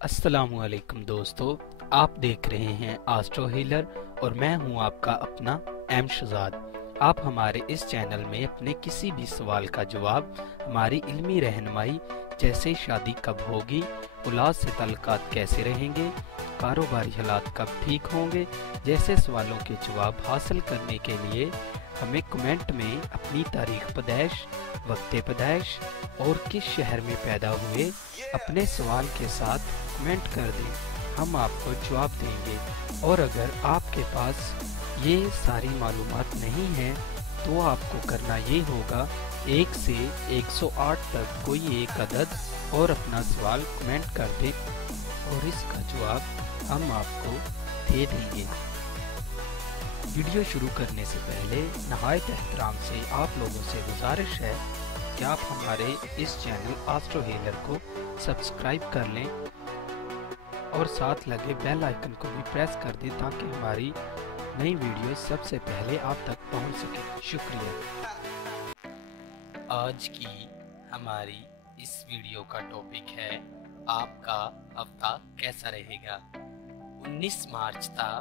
अस्सलामुअलैकुम दोस्तों, आप देख रहे हैं एस्ट्रो हीलर और मैं हूं आपका अपना एम शहजाद। आप हमारे इस चैनल में अपने किसी भी सवाल का जवाब, हमारी इल्मी रहनुमाई जैसे शादी कब होगी, औलाद से ताल्लुकात कैसे रहेंगे, कारोबारी हालात कब ठीक होंगे जैसे सवालों के जवाब हासिल करने के लिए हमें कमेंट में अपनी तारीख पैदाइश, वक्त पैदाइश और किस शहर में पैदा हुए अपने सवाल के साथ कमेंट कर दें। हम आपको जवाब देंगे। और अगर आपके पास ये सारी मालूमात नहीं है तो आपको करना ये होगा 1 से 108 तक कोई एक अदद और अपना सवाल कमेंट कर दें और इसका जवाब हम आपको दे देंगे। वीडियो शुरू करने से पहले नहायत एहतराम से आप लोगों से गुजारिश है कि आप हमारे इस चैनल एस्ट्रो हीलर को सब्सक्राइब कर लें और साथ लगे बेल आइकन को भी प्रेस कर दें ताकि हमारी नई वीडियो सबसे पहले आप तक पहुंच सके। शुक्रिया। आज की हमारी इस वीडियो का टॉपिक है आपका हफ्ता कैसा रहेगा। 19 मार्च था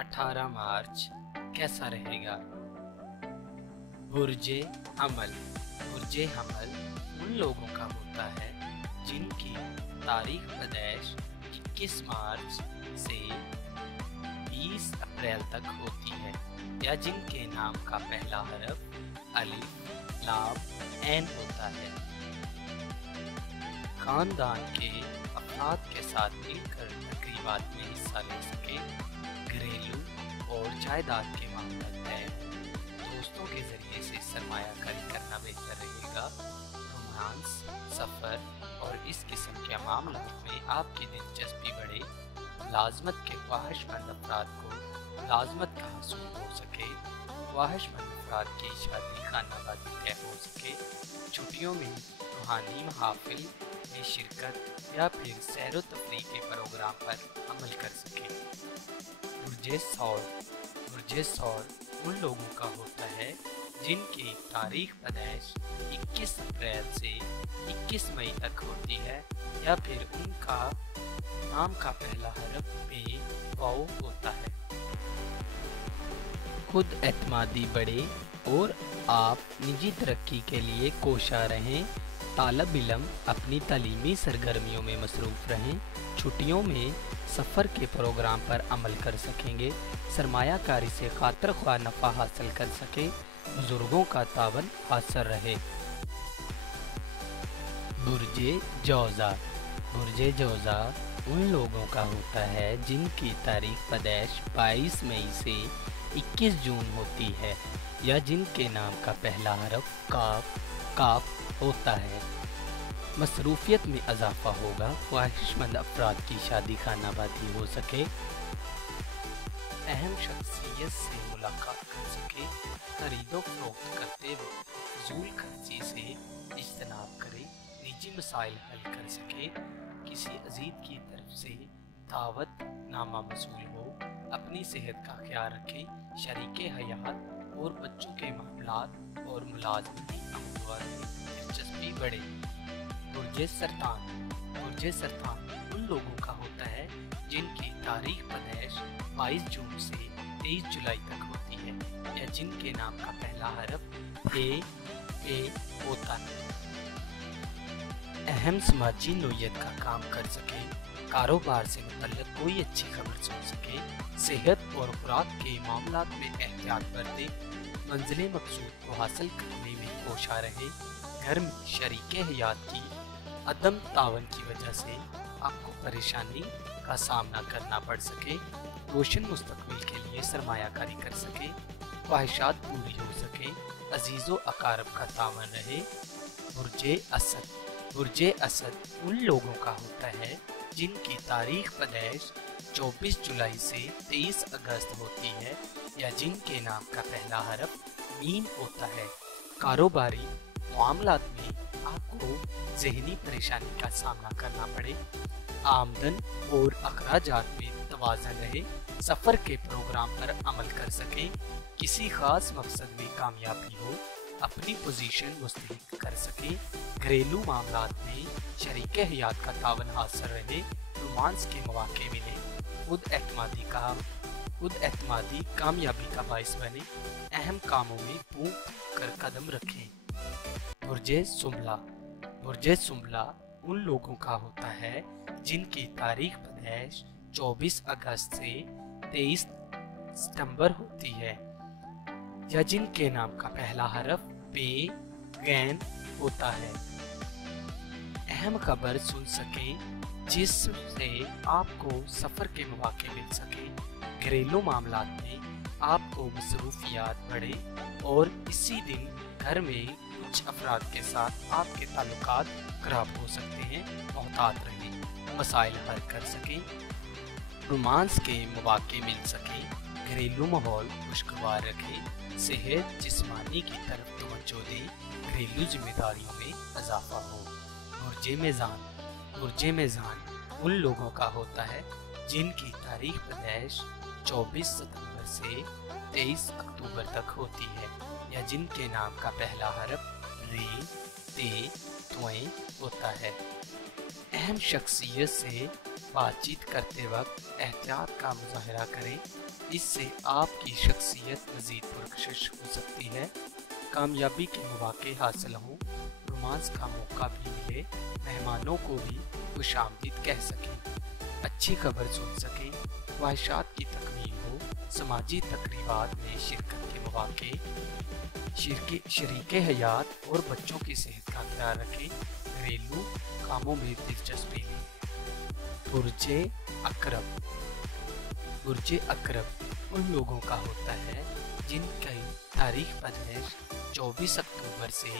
18 मार्च कैसा रहेगा। बुर्जे हमल। बुर्जे हमल उन लोगों का होता है जिनकी तारीख पैदाइश 21 मार्च से 20 अप्रैल तक होती है या जिनके नाम का पहला हरफ अलिफ, लाम, ऐन होता है। खानदान के अफराद के साथ मिलकर तकरीबात में हिस्सा ले सके, घरेलू और जायदाद के मामले में दोस्तों के जरिए से सरमायाकारी करना बेहतर रहेगा। रोमांस, सफ़र और इस किस्म के मामलों में आपकी दिलचस्पी बढ़े। लाजमत के ख्वाहिशमंद अफराद को लाजमत का हासिल हो सके। ख्वाहिशमंद अफराद की शादी खानाबादी तय हो सके। छुट्टियों में रूहानी महफिल में शिरकत या फिर सैर व तफरीह के प्रोग्राम पर अमल कर सके। बुर्जे सौर। बुर्जे सौर उन लोगों का होता है जिनकी तारीख पैदाइश 21 अप्रैल से 21 मई तक होती है या फिर उनका नाम का पहला हरफ पे वाओ होता है। खुद एतमादी बढ़े और आप निजी तरक्की के लिए कोशा रहें। तालब इलम अपनी तालीमी सरगर्मियों में मसरूफ़ रहें। छुट्टियों में सफ़र के प्रोग्राम पर अमल कर सकेंगे। सरमायाकारी से खातिर ख्वाह नफ़ा हासिल कर सके। बुजुर्गों का तावन हासिल रहे। बुर्जे जौज़ा। बुर्जे जौज़ा उन लोगों का होता है जिनकी तारीख पैदाइश 22 मई से 21 जून होती है या जिनके नाम का पहला हरफ काफ होता है। मसरूफियत में इजाफा होगा। ख्वाहिशमंद अफराद की शादी खानाबादी हो सके। अहम शख्सियत से मुलाकात कर सके। खरीदो फरोख्त करते वक्त फजूल खर्ची से इज्तनाब करे। निजी मसाइल हल कर सके। किसी अजीज की तरफ से दावत नामा मसूल हो। अपनी सेहत का ख्याल रखें। शरीके हयात और बच्चों के मामलात और मुलाजमती अमूर में दिलचस्पी बढ़े। बुर्जे सरतान। बुर्जे सरतान उन लोगों का होता है जिनकी तारीख पैदाइश 22 जून से 23 जुलाई तक होती है या जिनके नाम का पहला हरफ ए होता है। अहम समाजी नोयत का काम कर सके। कारोबार से मुतल्लिक कोई अच्छी खबर सुन सके। सेहत और खुराक के मामलात में एहतियात बरते। मंजिल मकसूद को हासिल करने में कोशा रहे। घर में शरीके हयात की अदम तावन की वजह से आपको परेशानी का सामना करना पड़ सके। रोशन मुस्तकबिल के लिए सरमायाकारी कर सके। ख्वाहिशात पूरी हो सके। अजीज़ो अकारब का तावन रहे। बुर्जे असद। बुर्जे असद उन लोगों का होता है जिनकी तारीख पैदाइश 24 जुलाई से 23 अगस्त होती है या जिनके नाम का पहला हरफ मीम होता है। कारोबारी मामलात में आपको ज़हनी परेशानी का सामना करना पड़े। आमदन और अखराजात में तवाज़ुन रहे। सफ़र के प्रोग्राम पर अमल कर सकें। किसी ख़ास मकसद में कामयाबी हो। अपनी पोजीशन मुस्तहक़ कर सकें। घरेलू मामलात में शरीके हयात का तावन हासिल रहे। रोमांस के मौके मिले, खुद एतमादी कामयाबी का बाइस बने, अहम कामों में फूंक कर कदम रखें। बुर्जे सुम्बला उन लोगों का होता है जिनकी तारीख पैदाइश 24 अगस्त से 23 सितंबर होती है, या जिनके नाम का पहला हरफ पे गैन होता है। अहम खबर सुन सकें जिससे आपको सफर के मौके मिल सके, घरेलू मामलात में आपको मसरूफियात बढ़े और इसी दिन घर में कुछ अफराद के साथ आपके ताल्लुकात खराब हो सकते हैं, मोहतात रहें, मसाइल हल कर सकें, रोमांस के मौके मिल सकें, घरेलू माहौल खुशगवार रखें, सेहत जिस्मानी की तरफ तवज्जो दें, घरेलू जिम्मेदारियों में इजाफा हो। बुर्जे मेज़ान उन लोगों का होता है जिनकी तारीख पैदाइश 24 सितंबर से 23 अक्टूबर तक होती है, या जिनके नाम का पहला हरफ रे, ते, त्वें होता है। अहम शख्सियत से बातचीत करते वक्त एहतियात का मुजाहरा करें, इससे आपकी शख्सियत मज़ीद पुरकशिश हो सकती है, कामयाबी के मौके हासिल हों, रोमांस का मौका भी मिले, मेहमानों को भी खुशामदीद कह सकें, अच्छी खबर सुन सकें, ख्वाहिशात की तकमील हो, समाजी तकरीबात में शिरकत के मौके, शरीके हयात और बच्चों की सेहत का ख्याल रखें, घरेलू कामों में दिलचस्पी लें। बुर्जे अकरब उन लोगों का होता है जिनकी तारीख पैदाइश 24 अक्टूबर से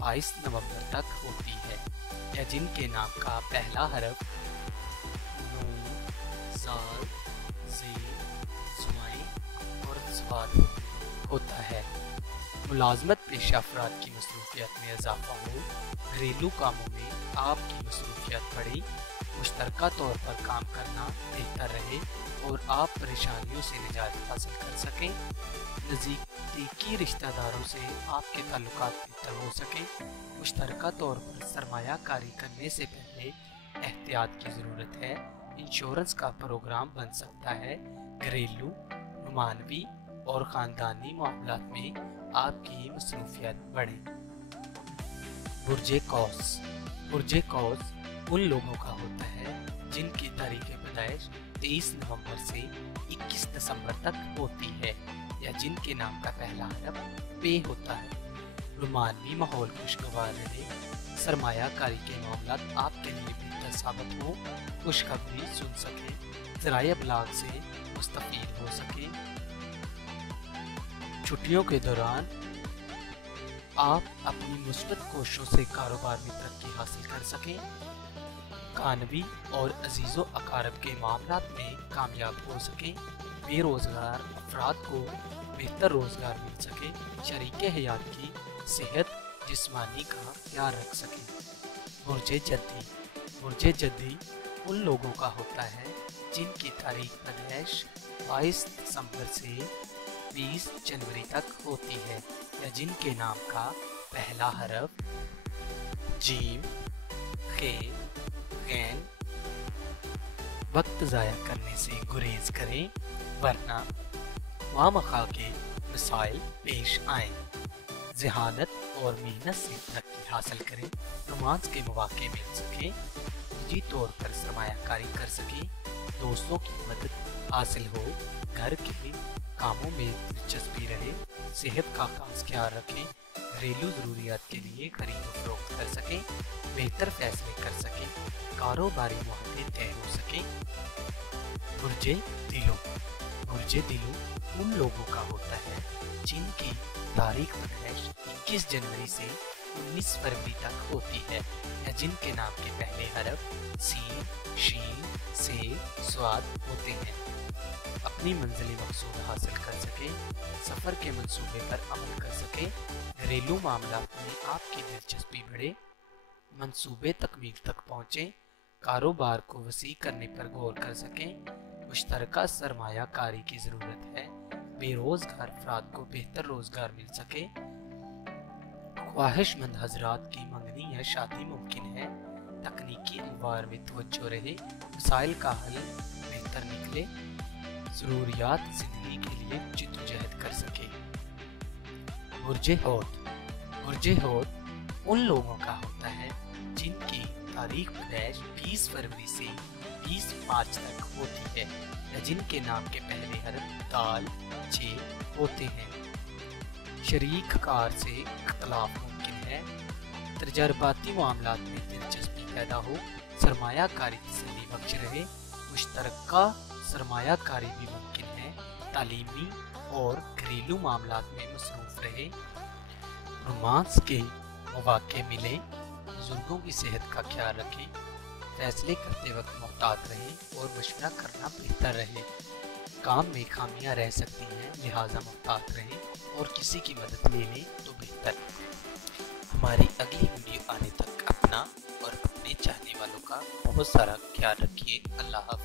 22 नवंबर तक होती है, या जिनके नाम का पहला हरफ नून, ज़ाल, ज़े, ज़्वाइन और ज़वाद होता है। मुलाजमत पेशा अफराद की मसरूफियत में इजाफा हो, घरेलू कामों में आपकी मसरूफियत बढ़े, मुश्तरका तौर पर काम करना बेहतर रहे और आप परेशानियों से निजात हासिल कर सकें, नज़दीकी रिश्तेदारों से आपके ताल्लुकात बेहतर हो सकें, मुश्तरका तौर पर सरमायाकारी करने से पहले एहतियात की ज़रूरत है, इंश्योरेंस का प्रोग्राम बन सकता है, घरेलू, मानवी और ख़ानदानी मामलात में आपकी मसरूफियत बढ़े। बुर्जे कौस उन लोगों का होता है जिनकी तारीख पैदाइश 23 नवंबर से 21 दिसंबर तक होती है, या जिनके नाम का पहला हरफ पे होता है। रोमानी माहौल खुशगवार रहे, सरमायाकारी के मामलात आपके लिए बेहतर साबित हो, खुशखबरी सुन सके, ज़राए अबलाग से मुस्तफ़ीद हो सके। छुट्टियों के दौरान आप अपनी मुस्बत कोशिशों से कारोबार में तरक्की हासिल कर सकें, खानवी और अजीज़ो अकारब के मामलात में कामयाब हो सकें, बेरोज़गार अफराद को बेहतर रोज़गार मिल सके, शरीके हयात की सेहत जिस्मानी का ख्याल रख सकें। बुर्जे जद्दी उन लोगों का होता है जिनकी तारीख पैदाइश 22 दिसंबर से 20 जनवरी तक होती है, या जिनके नाम का पहला हरफ जीम, खे, गैन। वक्त ज़ाया करने से गुरेज करें, वरना खामखा के मसाइल पेश आएं। ज़हानत और मेहनत से तरक्की हासिल करें, रोमांस के मौके मिल सकें, निजी तौर पर सरमायाकारी कर सकें, दोस्तों की मदद हासिल हो, घर के कामों में दिलचस्पी रहे, सेहत का खास ख्याल रखें, घरेलू ज़रूरियात के लिए खरीद फरोख्त कर सकें, बेहतर फैसले कर सकें, कारोबारी मुआहदे तय हो सकें। बुर्जे दिलों उन लोगों का होता है जिनकी तारीख पैदाइश 21 जनवरी से 19 फरवरी तक होती है, या जिनके नाम के पहले हरफ सीन, शीन, से, स्वाद होते हैं। अपनी मंजिल मकसूद हासिल कर सके, सफ़र के मंसूबे पर अमल कर सके, घरेलू मामलात में आपकी दिलचस्पी बढ़े, मंसूबे तकमील तक पहुँचें, कारोबार को वसी करने पर गौर कर सकें, मुश्तरका सरमायाकारी की ज़रूरत है, बेरोज़गार अफराद को बेहतर रोज़गार मिल सके, ख्वाहिशमंद हजरात की मंगनी या शादी मुमकिन है, तकनीकी अमवार में तवज्जो रहे, मसाइल का हल बेहतर निकले, ज़रूरियात ज़िंदगी के लिए जिद्दोजहद कर सके। बुर्जे हौद उन लोगों का होता है जिनकी तारीख पैदाइश 20 फरवरी से 20 मार्च तक होती है या जिनके नाम के पहले हरफ दाल जे होते हैं। शरीक कार से इख्तलाफ मुमकिन है, तजर्बाती मामलात में दिलचस्पी पैदा हो, सरमायाकारी तसल्ली बख्श रहे, मुश्तरका सरमायाकारी भी मुमकिन है, तालीमी और घरेलू मामलात में मसरूफ रहे, रोमांस के मौके मिले, बुजुर्गों की सेहत का ख्याल रखें, फैसले करते वक्त मोहतात रहें और मशवरा करना बेहतर रहे, काम में खामियां रह सकती हैं लिहाजा मोहतात रहें और किसी की मदद ले लें तो बेहतर। हमारी अगली वीडियो आने तक अपना और अपने चाहने वालों का बहुत सारा ख्याल रखिए। अल्लाह हाफ़िज़।